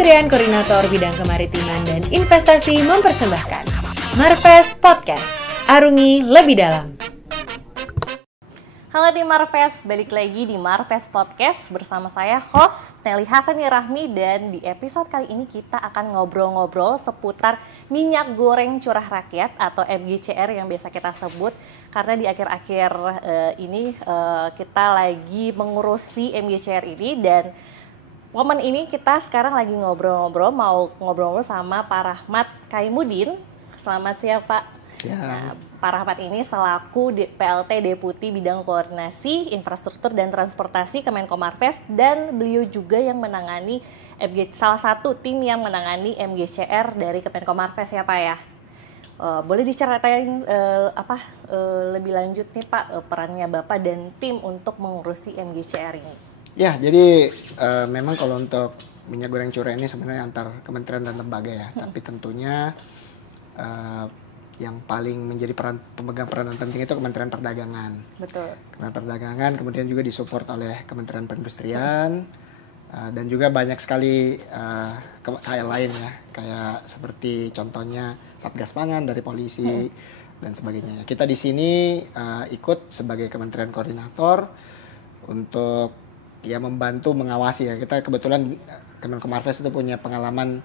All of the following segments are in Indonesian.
Kementerian Koordinator Bidang Kemaritiman dan Investasi mempersembahkan Marves Podcast, arungi lebih dalam. Halo tim Marves, balik lagi di Marves Podcast bersama saya host Nelly Hasani Rahmi, dan di episode kali ini kita akan ngobrol-ngobrol seputar minyak goreng curah rakyat atau MGCR yang biasa kita sebut, karena di akhir-akhir ini kita lagi mengurusi MGCR ini, dan momen ini kita sekarang lagi ngobrol-ngobrol, mau ngobrol-ngobrol sama Pak Rahmat Kaimudin. Selamat siang Pak. Ya. Nah, Pak Rahmat ini selaku PLT Deputi Bidang Koordinasi Infrastruktur dan Transportasi Kemenko Marves, dan beliau juga yang menangani salah satu tim yang menangani MGCR dari Kemenko Marves ya Pak ya. Boleh diceritain lebih lanjut nih Pak, perannya Bapak dan tim untuk mengurusi MGCR ini? Ya, jadi memang kalau untuk minyak goreng curah ini sebenarnya antar kementerian dan lembaga ya, tapi tentunya yang paling menjadi pemegang peranan penting itu Kementerian Perdagangan. Betul. Kementerian Perdagangan kemudian juga disupport oleh Kementerian Perindustrian, dan juga banyak sekali kayak lain ya, kayak seperti contohnya Satgas Pangan dari polisi dan sebagainya. Kita di sini ikut sebagai Kementerian Koordinator untuk ya membantu mengawasi ya. Kita kebetulan Kemenko Marves itu punya pengalaman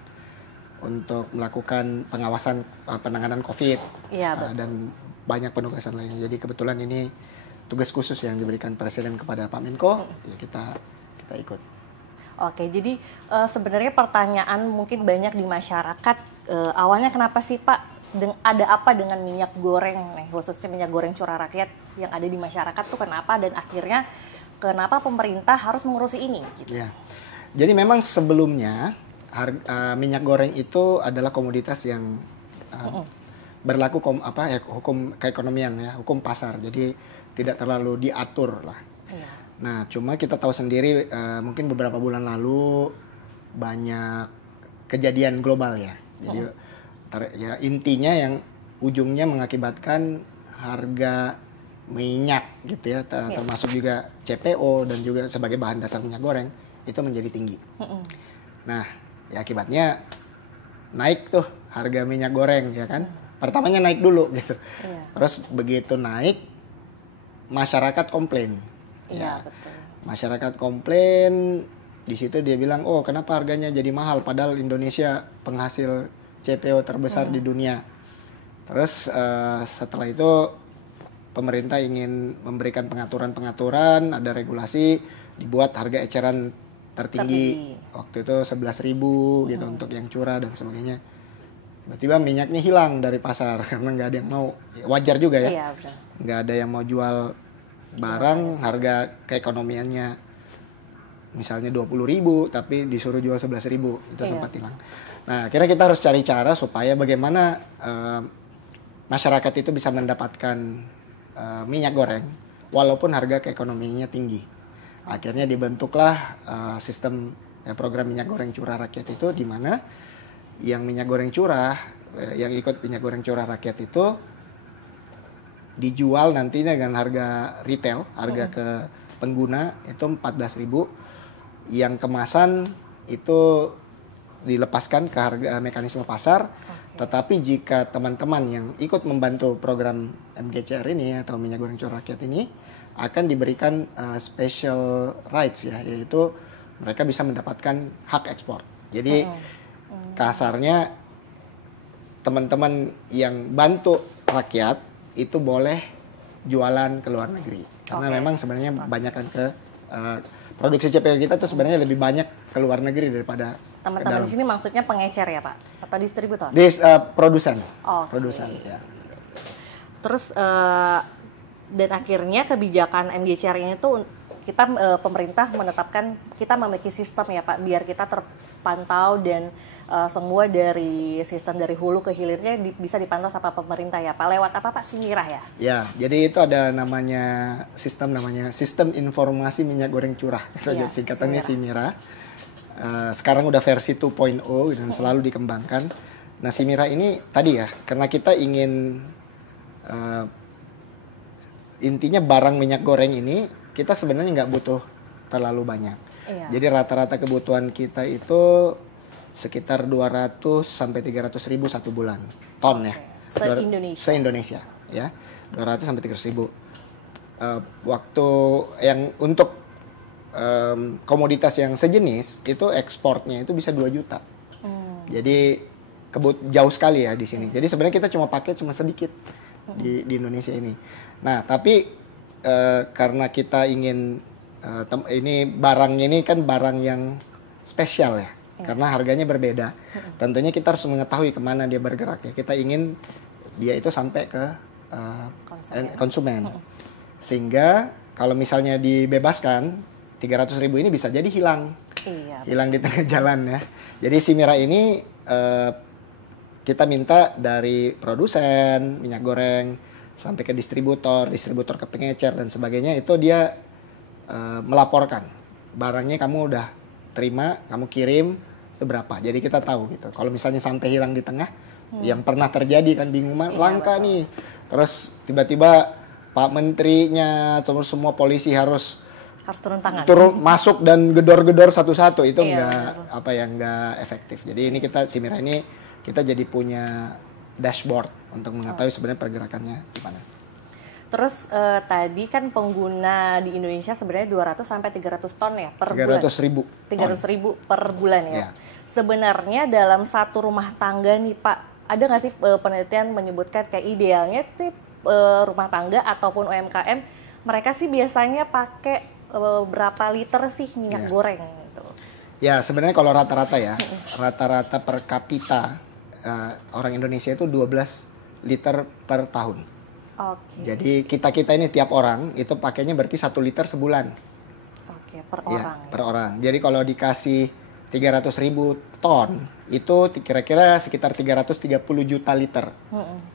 untuk melakukan pengawasan penanganan COVID, dan banyak penugasan lainnya. Jadi kebetulan ini tugas khusus yang diberikan Presiden kepada Pak Menko, ya kita ikut. Oke, jadi sebenarnya pertanyaan mungkin banyak di masyarakat, awalnya kenapa sih Pak, ada apa dengan minyak goreng nih, khususnya minyak goreng curah rakyat yang ada di masyarakat tuh kenapa, dan akhirnya kenapa pemerintah harus mengurusi ini? Gitu. Ya. Jadi memang sebelumnya minyak goreng itu adalah komoditas yang berlaku hukum keekonomian ya, hukum pasar. Jadi tidak terlalu diatur lah. Iya. Nah, cuma kita tahu sendiri mungkin beberapa bulan lalu banyak kejadian global ya. Jadi ya intinya yang ujungnya mengakibatkan harga minyak gitu ya, termasuk juga CPO dan juga sebagai bahan dasar minyak goreng itu menjadi tinggi. Nah, ya akibatnya naik tuh harga minyak goreng ya kan. Pertamanya naik dulu gitu. Iya. Terus begitu naik masyarakat komplain. Iya, ya. Betul. Masyarakat komplain, di situ dia bilang, "Oh, kenapa harganya jadi mahal padahal Indonesia penghasil CPO terbesar di dunia." Terus setelah itu pemerintah ingin memberikan pengaturan-pengaturan, ada regulasi, dibuat harga eceran tertinggi. Waktu itu 11.000 gitu untuk yang curah dan sebagainya. Tiba-tiba minyaknya hilang dari pasar karena nggak ada yang mau. Wajar juga ya. Iya, betul. Nggak ada yang mau jual barang harga keekonomiannya misalnya 20.000 tapi disuruh jual 11.000, itu sempat hilang. Nah, akhirnya kita harus cari cara supaya bagaimana masyarakat itu bisa mendapatkan minyak goreng walaupun harga keekonomiannya tinggi. Akhirnya dibentuklah sistem program minyak goreng curah rakyat itu, di mana yang minyak goreng curah, yang ikut minyak goreng curah rakyat itu dijual nantinya dengan harga retail, harga ke pengguna itu 14.000. Yang kemasan itu dilepaskan ke harga mekanisme pasar. Tetapi jika teman-teman yang ikut membantu program MGCR ini atau minyak goreng curah rakyat ini akan diberikan special rights ya, yaitu mereka bisa mendapatkan hak ekspor. Jadi kasarnya teman-teman yang bantu rakyat itu boleh jualan ke luar negeri. Karena memang sebenarnya banyakkan ke produksi CPO kita tuh sebenarnya lebih banyak ke luar negeri daripada teman-teman di sini, maksudnya pengecer ya Pak atau distributor? Produsen. Produsen ya. Terus dan akhirnya kebijakan MGCR ini tuh kita pemerintah menetapkan kita memiliki sistem ya Pak, biar kita terpantau dan semua dari sistem dari hulu ke hilirnya bisa dipantau sama pemerintah ya Pak. Lewat apa Pak? Simirah ya? Ya, jadi itu ada namanya sistem informasi minyak goreng curah. Singkatannya Simirah. Sekarang udah versi 2.0 dan selalu dikembangkan. Nah, Simirah ini tadi ya, karena kita ingin intinya barang minyak goreng ini kita sebenarnya nggak butuh terlalu banyak. Iya. Jadi rata-rata kebutuhan kita itu sekitar 200 sampai 300 ribu satu bulan ton ya. Se-Indonesia. Se-Indonesia ya. 200 sampai 300 ribu. Waktu yang untuk komoditas yang sejenis itu ekspornya itu bisa 2 juta. Jadi jauh sekali ya di sini. Jadi sebenarnya kita cuma pakai sedikit di Indonesia ini. Nah, tapi karena kita ingin ini barangnya ini kan barang yang spesial ya. Karena harganya berbeda. Tentunya kita harus mengetahui kemana dia bergerak ya. Kita ingin dia itu sampai ke konsumen. Sehingga kalau misalnya dibebaskan 300 ribu ini bisa jadi hilang. Hilang di tengah jalan ya. Jadi si Mira ini kita minta dari produsen minyak goreng sampai ke distributor ke pengecer dan sebagainya, itu dia melaporkan barangnya kamu udah terima, kamu kirim itu berapa. Jadi kita tahu gitu. Kalau misalnya sampai hilang di tengah, yang pernah terjadi kan bingung, langka nih. Terus tiba-tiba Pak Menterinya, terus semua polisi harus turun tangan. Masuk dan gedor-gedor satu-satu, itu nggak efektif. Jadi ini si Mira ini kita jadi punya dashboard untuk mengetahui sebenarnya pergerakannya gimana. Terus tadi kan pengguna di Indonesia sebenarnya 200 sampai 300 ton ya per 300 bulan. 300 ribu per bulan ya. Sebenarnya dalam satu rumah tangga nih Pak, ada nggak sih penelitian menyebutkan kayak idealnya tuh rumah tangga ataupun UMKM mereka sih biasanya pakai berapa liter sih minyak goreng gitu? Ya sebenarnya kalau rata-rata ya, rata-rata per kapita orang Indonesia itu 12 liter per tahun. Jadi kita ini tiap orang itu pakainya berarti 1 liter sebulan. Per orang. Per orang. Jadi kalau dikasih 300 ribu ton itu kira-kira sekitar 330 juta liter.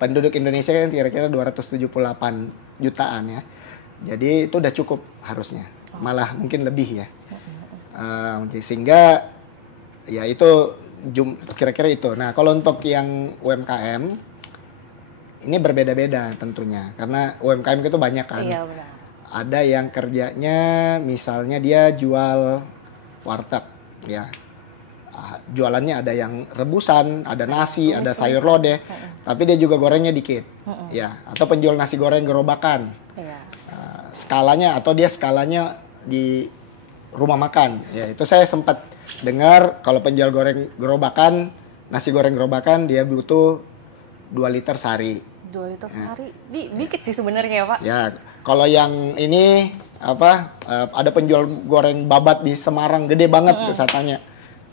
Penduduk Indonesia kan kira-kira 278 jutaan ya. Jadi itu udah cukup harusnya. Malah mungkin lebih ya. Sehingga ya itu kira-kira itu. Nah kalau untuk yang UMKM ini berbeda-beda tentunya, karena UMKM itu banyak kan. Iya, benar. Ada yang kerjanya misalnya dia jual warteg ya. Jualannya ada yang rebusan, ada nasi, ada sayur lodeh, tapi dia juga gorengnya dikit. Ya, atau penjual nasi goreng gerobakan. Skalanya di rumah makan. Ya, itu saya sempat dengar kalau penjual goreng gerobakan, nasi goreng gerobakan dia butuh 2 liter sehari. 2 liter sehari, dikit sih sebenarnya Pak. Ya, kalau yang ini ada penjual goreng babat di Semarang gede banget tuh, saya tanya,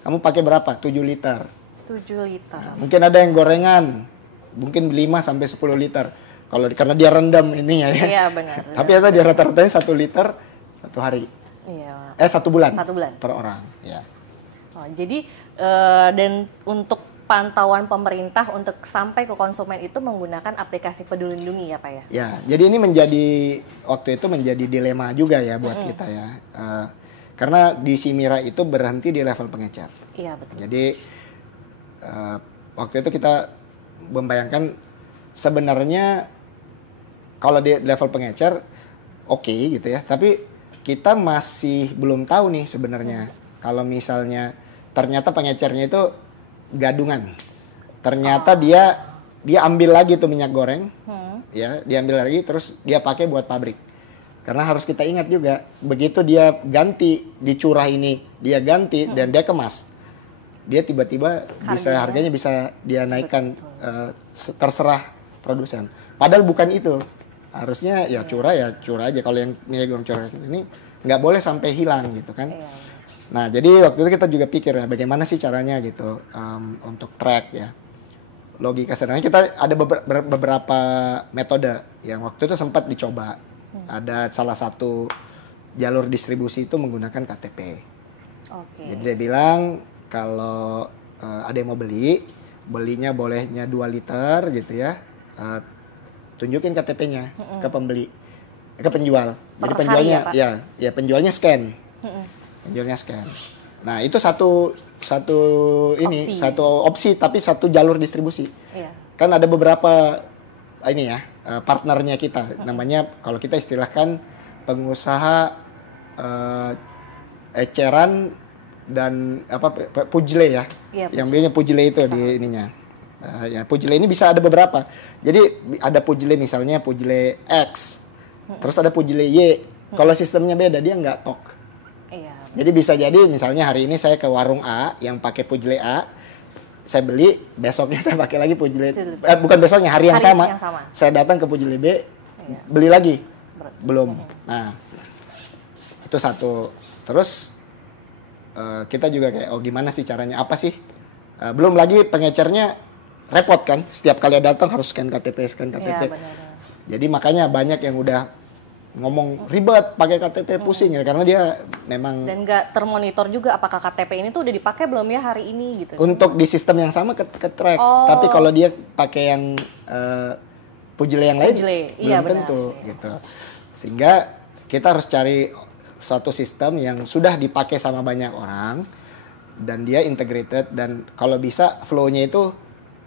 kamu pakai berapa? 7 liter. 7 liter. Nah, mungkin ada yang gorengan, mungkin 5 sampai 10 liter. Karena dia rendam ininya ya. Iya benar. Tapi ya dia rata-ratanya 1 liter satu hari. Iya. 1 bulan. 1 bulan per orang. Ya. Jadi dan untuk pantauan pemerintah untuk sampai ke konsumen itu menggunakan aplikasi Peduli Lindungi ya Pak ya? Ya, jadi ini waktu itu menjadi dilema juga ya buat kita ya. Karena di si Mira itu berhenti di level pengecer. Iya betul. Jadi waktu itu kita membayangkan sebenarnya kalau di level pengecer oke gitu ya. Tapi kita masih belum tahu nih sebenarnya kalau misalnya ternyata pengecernya itu gadungan. Ternyata dia ambil lagi tuh minyak goreng, ya, diambil lagi terus dia pakai buat pabrik. Karena harus kita ingat juga, begitu dia ganti dicurah ini, dia ganti dan dia kemas, dia tiba-tiba harganya bisa dia naikkan, terserah produsen. Padahal bukan itu. Harusnya ya curah aja. Kalau yang minyak goreng curah ini nggak boleh sampai hilang gitu kan. Nah, jadi waktu itu kita juga pikir ya, bagaimana sih caranya gitu untuk track ya. Logika sederhana, kita ada beberapa metode yang waktu itu sempat dicoba. Ada salah satu jalur distribusi itu menggunakan KTP. Jadi dia bilang kalau ada yang mau belinya bolehnya 2 liter gitu ya. Tunjukin KTP-nya ke penjual. Jadi penjualnya ya penjualnya scan. Penjualnya scan. Nah, itu satu opsi tapi satu jalur distribusi. Iya. Kan ada beberapa partnernya kita. Namanya kalau kita istilahkan pengusaha eceran dan pujle ya. Iya, Yang biasanya pujle itu di ininya. Ya pujle ini bisa ada beberapa. Jadi ada pujle misalnya pujle X. Terus ada pujle Y. Kalau sistemnya beda dia nggak tok. Iya. Jadi bisa jadi misalnya hari ini saya ke warung A yang pakai pujle A, saya beli, besoknya saya pakai lagi pujle bukan besoknya, hari yang sama. Saya datang ke pujle B, beli lagi. Belum. Nah, itu satu. Terus kita juga kayak gimana sih caranya? Apa sih? Belum lagi pengecernya repot kan? Setiap kali datang harus scan KTP. Iya, Jadi makanya banyak yang udah ngomong ribet pakai KTP pusing ya karena dia memang dan nggak termonitor juga apakah KTP ini tuh udah dipakai belum ya hari ini gitu. Untuk di sistem yang sama ke track. Tapi kalau dia pakai yang pujle yang lain belum tentu gitu. Sehingga kita harus cari suatu sistem yang sudah dipakai sama banyak orang dan dia integrated dan kalau bisa flow-nya itu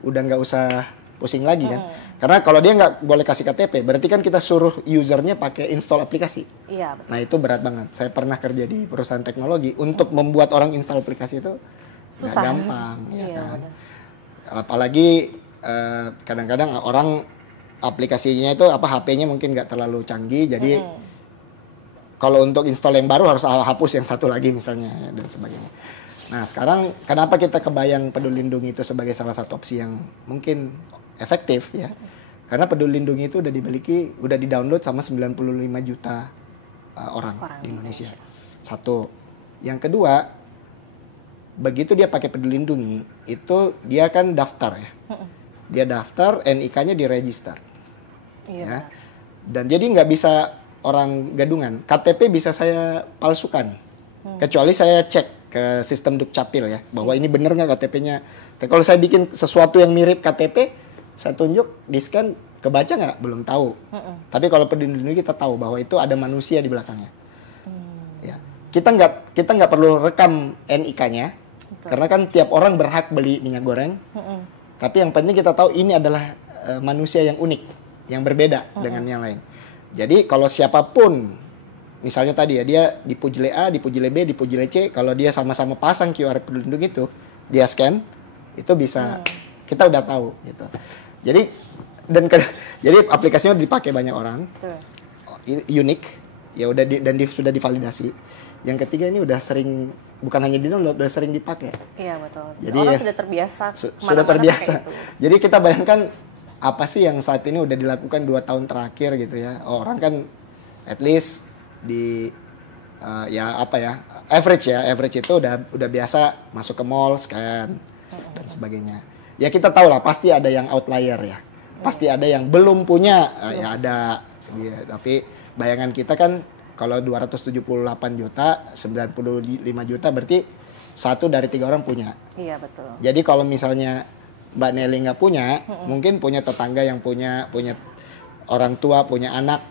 udah nggak usah pusing lagi kan. Karena kalau dia nggak boleh kasih KTP, berarti kan kita suruh usernya pakai install aplikasi. Iya, betul. Nah itu berat banget. Saya pernah kerja di perusahaan teknologi untuk membuat orang install aplikasi itu susah, gampang, ya kan. Bener. Apalagi kadang-kadang orang aplikasinya itu HP-nya mungkin nggak terlalu canggih, jadi kalau untuk install yang baru harus hapus yang satu lagi misalnya dan sebagainya. Nah sekarang kenapa kita kebayang Peduli Lindungi itu sebagai salah satu opsi yang mungkin efektif ya? Karena Peduli Lindungi itu udah udah di-download sama 95 juta orang di Indonesia. Satu. Yang kedua, begitu dia pakai Peduli Lindungi, itu dia kan daftar ya. Dia daftar, NIK-nya diregister. Iya. Ya. Dan jadi nggak bisa orang gadungan. KTP bisa saya palsukan. Kecuali saya cek ke sistem Dukcapil ya, bahwa ini bener nggak KTP-nya. Tapi kalau saya bikin sesuatu yang mirip KTP, saya tunjuk, di-scan, kebaca nggak? Belum tahu. Tapi kalau Peduli Lindungi kita tahu bahwa itu ada manusia di belakangnya. Ya. Kita nggak perlu rekam NIK-nya, karena kan tiap orang berhak beli minyak goreng. Tapi yang penting kita tahu ini adalah manusia yang unik, yang berbeda dengan yang lain. Jadi kalau siapapun, misalnya tadi ya dia di pujle A, di pujle B, di pujle C, kalau dia sama-sama pasang QR Peduli Lindungi itu, dia scan, itu bisa kita udah tahu gitu. Jadi jadi aplikasinya dipakai banyak orang, unik, ya udah sudah divalidasi. Yang ketiga ini udah sering, bukan hanya di-download, udah sering dipakai. Iya betul. Jadi orang ya, sudah terbiasa. Sudah terbiasa. Jadi kita bayangkan apa sih yang saat ini udah dilakukan 2 tahun terakhir gitu ya. Orang kan at least di average itu udah biasa masuk ke mall, scan dan sebagainya. Ya kita tahu lah pasti ada yang outlier ya. Pasti ada yang belum punya, ya ada. Ya, tapi bayangan kita kan kalau 278 juta, 95 juta berarti 1 dari 3 orang punya. Iya betul. Jadi kalau misalnya Mbak Nelly nggak punya, mungkin punya tetangga yang punya orang tua, punya anak.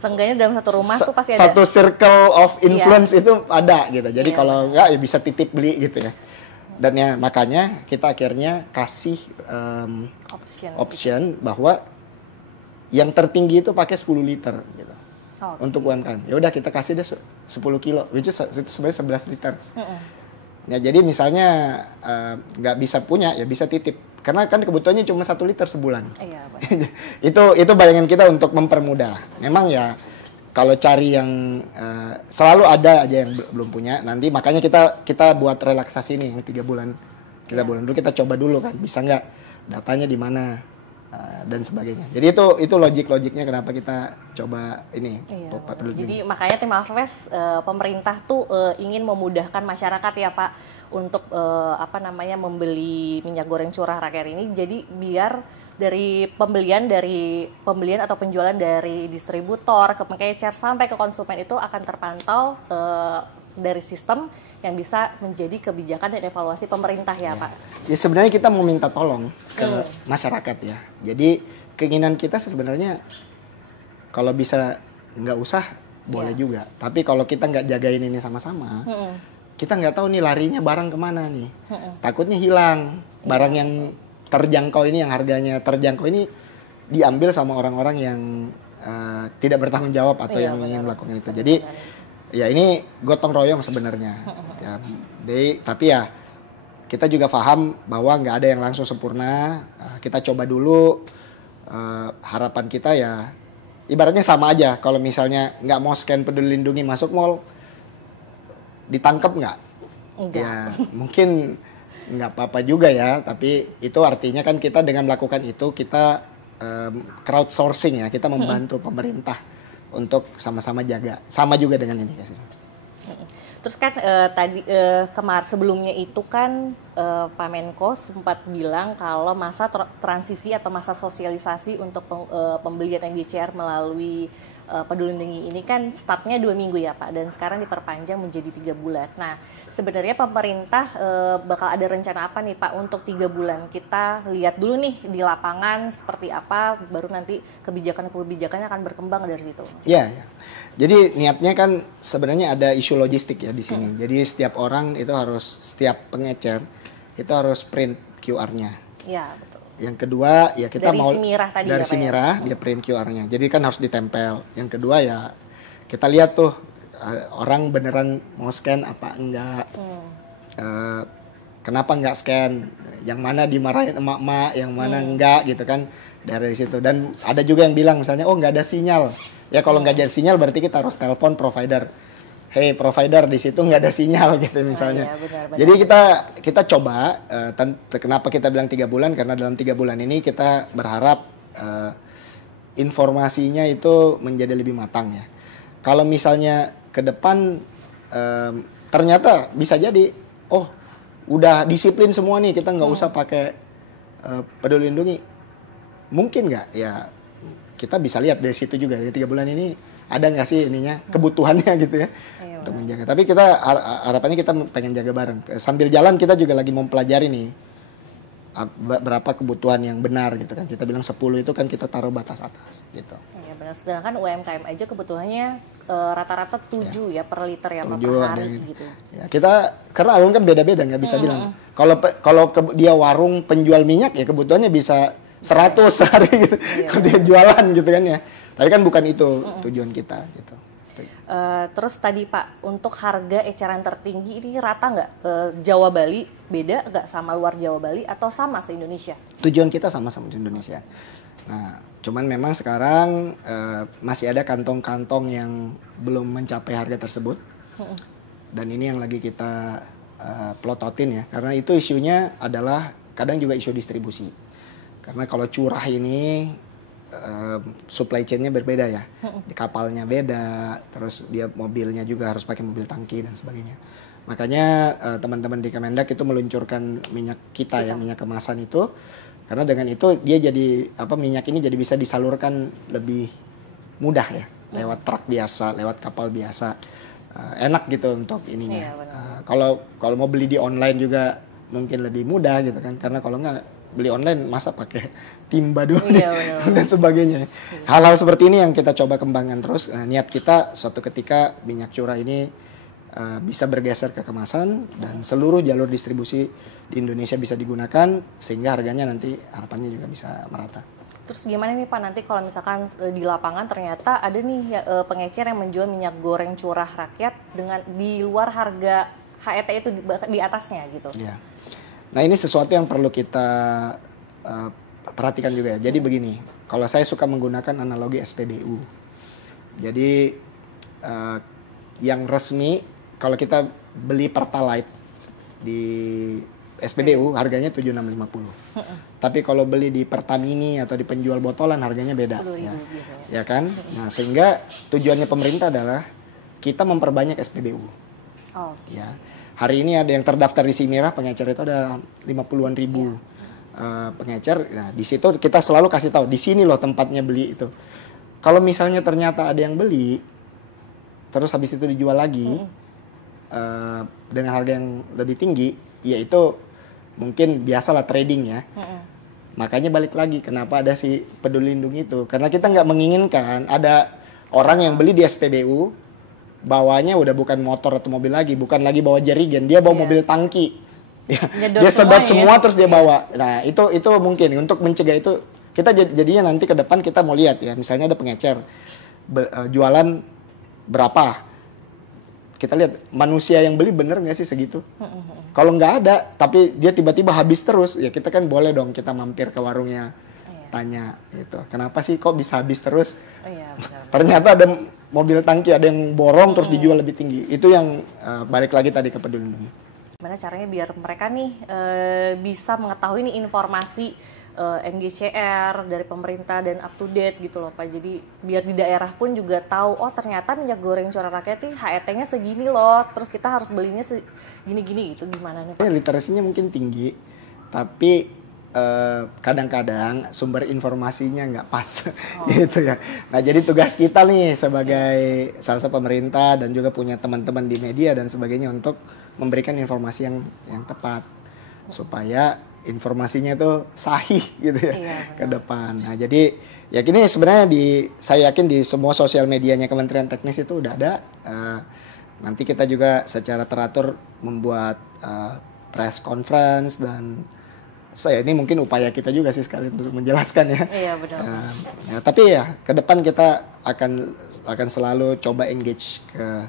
Seenggaknya dalam satu rumah tuh pasti ada. Satu circle of influence itu ada gitu. Jadi kalau nggak ya bisa titip beli gitu ya. Dan ya makanya kita akhirnya kasih option bahwa yang tertinggi itu pakai 10 liter gitu. Untuk UMKM. Ya udah kita kasih deh 10 kilo, which is itu sebenarnya 11 liter. Ya jadi misalnya nggak bisa punya ya bisa titip. Karena kan kebutuhannya cuma 1 liter sebulan. Iya, itu bayangan kita untuk mempermudah. Memang ya kalau cari yang selalu ada aja yang belum punya. Nanti makanya kita buat relaksasi nih yang 3 bulan. 3 bulan dulu kita coba dulu kan bisa nggak datanya di mana dan sebagainya. Jadi itu logiknya kenapa kita coba ini. Iya, jadi makanya tim Harvest pemerintah tuh ingin memudahkan masyarakat ya Pak untuk membeli minyak goreng curah rakyat ini. Jadi biar dari pembelian atau penjualan dari distributor ke pengecer sampai ke konsumen itu akan terpantau dari sistem yang bisa menjadi kebijakan dan evaluasi pemerintah ya Pak. Ya sebenarnya kita mau minta tolong ke masyarakat ya. Jadi keinginan kita sebenarnya kalau bisa nggak usah boleh juga. Tapi kalau kita nggak jagain ini sama-sama, kita nggak tahu nih larinya barang kemana nih. Takutnya hilang barang yang terjangkau ini, yang harganya terjangkau ini diambil sama orang-orang yang tidak bertanggung jawab atau yang ingin melakukan itu. Jadi Ya ini gotong royong sebenarnya. Ya, tapi ya kita juga paham bahwa nggak ada yang langsung sempurna. Kita coba dulu. Harapan kita ya ibaratnya sama aja. Kalau misalnya nggak mau scan Peduli Lindungi masuk mall, ditangkap nggak? Ya mungkin nggak apa-apa juga ya. Tapi itu artinya kan kita dengan melakukan itu kita crowdsourcing ya. Kita membantu pemerintah untuk sama-sama jaga. Sama juga dengan ini. Terus kan tadi sebelumnya itu kan Pak Menko sempat bilang kalau masa transisi atau masa sosialisasi untuk pembelian NGCR melalui Peduli Lindungi ini kan startnya 2 minggu ya Pak, dan sekarang diperpanjang menjadi 3 bulan. Nah sebenarnya pemerintah bakal ada rencana apa nih Pak untuk 3 bulan? Kita lihat dulu nih di lapangan seperti apa, baru nanti kebijakannya akan berkembang dari situ. Iya. Jadi niatnya kan sebenarnya ada isu logistik ya di sini. Jadi setiap orang itu setiap pengecer itu harus print QR-nya. Iya betul. Yang kedua ya kita dari mau Simirah tadi dari Simirah dia print QR-nya. Jadi kan harus ditempel. Yang kedua ya kita lihat tuh orang beneran mau scan apa enggak. Kenapa enggak scan? Yang mana dimarahin emak-emak, yang mana enggak gitu kan dari situ. Dan ada juga yang bilang misalnya enggak ada sinyal. Ya kalau nggak ada sinyal berarti kita harus telepon provider. Hey provider, di situ nggak ada sinyal gitu misalnya. Benar. Jadi kita coba. Kenapa kita bilang 3 bulan? Karena dalam 3 bulan ini kita berharap informasinya itu menjadi lebih matang ya. Kalau misalnya ke depan ternyata bisa jadi, udah disiplin semua nih, kita nggak usah pakai Peduli Lindungi. Mungkin nggak? Ya kita bisa lihat dari situ juga, dari 3 bulan ini ada nggak sih ininya kebutuhannya gitu ya untuk menjaga. Tapi kita harapannya kita pengen jaga bareng. Sambil jalan kita juga lagi mempelajari nih berapa kebutuhan yang benar gitu kan. Kita bilang 10 itu kan kita taruh batas atas gitu. Iya benar. Sedangkan UMKM aja kebutuhannya rata-rata 7 ya per liter ya per hari gitu. Ya, kita karena warung kan beda-beda, nggak bisa bilang. Kalau dia warung penjual minyak ya kebutuhannya bisa 100 sehari gitu. Kalau dia jualan gitu kan ya. Tapi kan bukan itu tujuan kita gitu. Terus tadi Pak, untuk harga eceran tertinggi ini rata nggak? Jawa Bali beda nggak sama luar Jawa Bali atau sama se-Indonesia? Tujuan kita sama-sama di Indonesia. Nah, cuman memang sekarang masih ada kantong-kantong yang belum mencapai harga tersebut. Dan ini yang lagi kita plototin ya. Karena itu isunya adalah kadang juga isu distribusi. Karena kalau curah ini supply chain-nya berbeda ya. Di kapalnya beda, terus dia mobilnya juga harus pakai mobil tangki dan sebagainya. Makanya teman-teman di Kemendak itu meluncurkan minyak kita ya, minyak kemasan itu. Karena dengan itu dia jadi minyak ini jadi bisa disalurkan lebih mudah ya, lewat truk biasa, lewat kapal biasa. Enak gitu untuk ininya. Kalau mau beli di online juga mungkin lebih mudah gitu kan. Karena kalau nggak beli online masa pakai timba dulu dan sebagainya. Hal-hal seperti ini yang kita coba kembangkan terus. Niat kita suatu ketika minyak curah ini bisa bergeser ke kemasan dan seluruh jalur distribusi di Indonesia bisa digunakan sehingga harganya nanti harapannya juga bisa merata. Terus gimana nih Pak nanti kalau misalkan di lapangan ternyata ada nih pengecer yang menjual minyak goreng curah rakyat dengan di luar harga HET itu di atasnya gitu. Ya. Nah ini sesuatu yang perlu kita perhatikan juga ya. Jadi begini, kalau saya suka menggunakan analogi SPBU. Jadi yang resmi kalau kita beli Pertalite di SPBU harganya 7.650. Tapi kalau beli di Pertamini atau di penjual botolan harganya beda. 10.000 ya kan? Nah sehingga tujuannya pemerintah adalah kita memperbanyak SPBU. Ya. Hari ini ada yang terdaftar di Simirah pengecer itu ada 50-an ribu pengecer. Nah, di situ kita selalu kasih tahu di sini loh tempatnya beli itu. Kalau misalnya ternyata ada yang beli terus habis itu dijual lagi dengan harga yang lebih tinggi, ya itu mungkin biasalah trading ya. Makanya balik lagi kenapa ada si Peduli Lindungi itu. Karena kita nggak menginginkan ada orang yang beli di SPBU bawanya udah bukan motor atau mobil lagi, bukan lagi bawa jerigen, dia bawa mobil tangki. Dia sedot semua terus dia bawa. Nah, itu mungkin untuk mencegah itu kita jadinya nanti ke depan kita mau lihat ya, misalnya ada pengecer jualan berapa kita lihat manusia yang beli bener nggak sih segitu. Kalau nggak ada, tapi dia tiba-tiba habis terus, ya kita kan boleh dong kita mampir ke warungnya, tanya gitu. Kenapa sih kok bisa habis terus? Ternyata ada mobil tangki, ada yang borong terus dijual lebih tinggi. Itu yang balik lagi tadi ke Peduli Lindungi. Gimana caranya biar mereka nih bisa mengetahui nih informasi MGCR dari pemerintah dan up to date gitu loh Pak. Jadi biar di daerah pun juga tahu, oh ternyata minyak goreng curah rakyat nih HET-nya segini loh, terus kita harus belinya gini-gini gitu. Gimana nih Pak? Literasinya mungkin tinggi, tapi kadang-kadang sumber informasinya nggak pas gitu ya. Nah jadi tugas kita nih sebagai salah satu pemerintah dan juga punya teman-teman di media dan sebagainya untuk memberikan informasi yang tepat supaya informasinya itu sahih gitu ya ke depan. Nah jadi ya gini sebenarnya saya yakin di semua sosial medianya Kementerian Teknis itu udah ada. Nanti kita juga secara teratur membuat press conference dan ini mungkin upaya kita juga sih sekali untuk menjelaskan ya. Iya benar. Ya, tapi ya ke depan kita akan selalu coba engage ke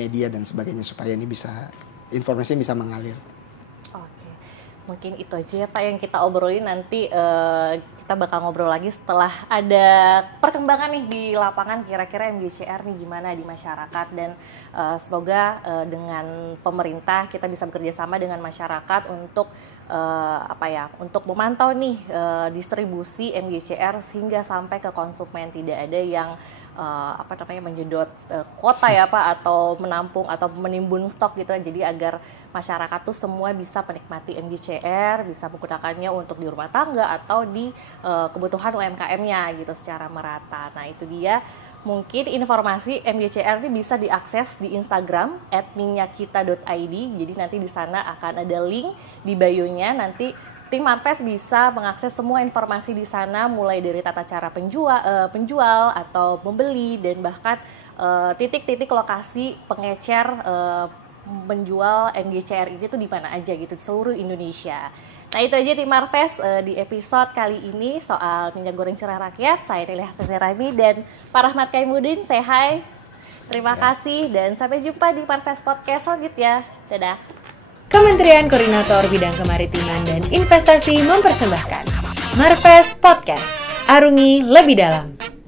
media dan sebagainya supaya ini informasi bisa mengalir. Mungkin itu aja ya Pak yang kita obrolin, nanti kita bakal ngobrol lagi setelah ada perkembangan nih di lapangan, kira-kira MGCR nih gimana di masyarakat, dan semoga dengan pemerintah kita bisa bekerja sama dengan masyarakat untuk untuk memantau nih distribusi MGCR sehingga sampai ke konsumen, tidak ada yang menyedot kuota ya Pak, atau menampung atau menimbun stok gitu. Jadi agar masyarakat tuh semua bisa menikmati MGCR, bisa menggunakannya untuk di rumah tangga atau di kebutuhan UMKM-nya gitu secara merata. Nah itu dia mungkin informasi MGCR ini bisa diakses di Instagram @minyakkita.id. Jadi nanti di sana akan ada link di bio-nya. Nanti tim Marves bisa mengakses semua informasi di sana, mulai dari tata cara penjual atau membeli, dan bahkan titik-titik lokasi pengecer menjual MGCR ini tuh di mana aja gitu di seluruh Indonesia. Nah itu aja tim Marves di episode kali ini soal minyak goreng curah rakyat. Saya Nelly Hasanirahmi dan Pak Rahmat Kaimuddin. Say hi. Terima kasih dan sampai jumpa di Marves Podcast selanjutnya. Dadah. Kementerian Koordinator Bidang Kemaritiman dan Investasi mempersembahkan Marves Podcast. Arungi lebih dalam.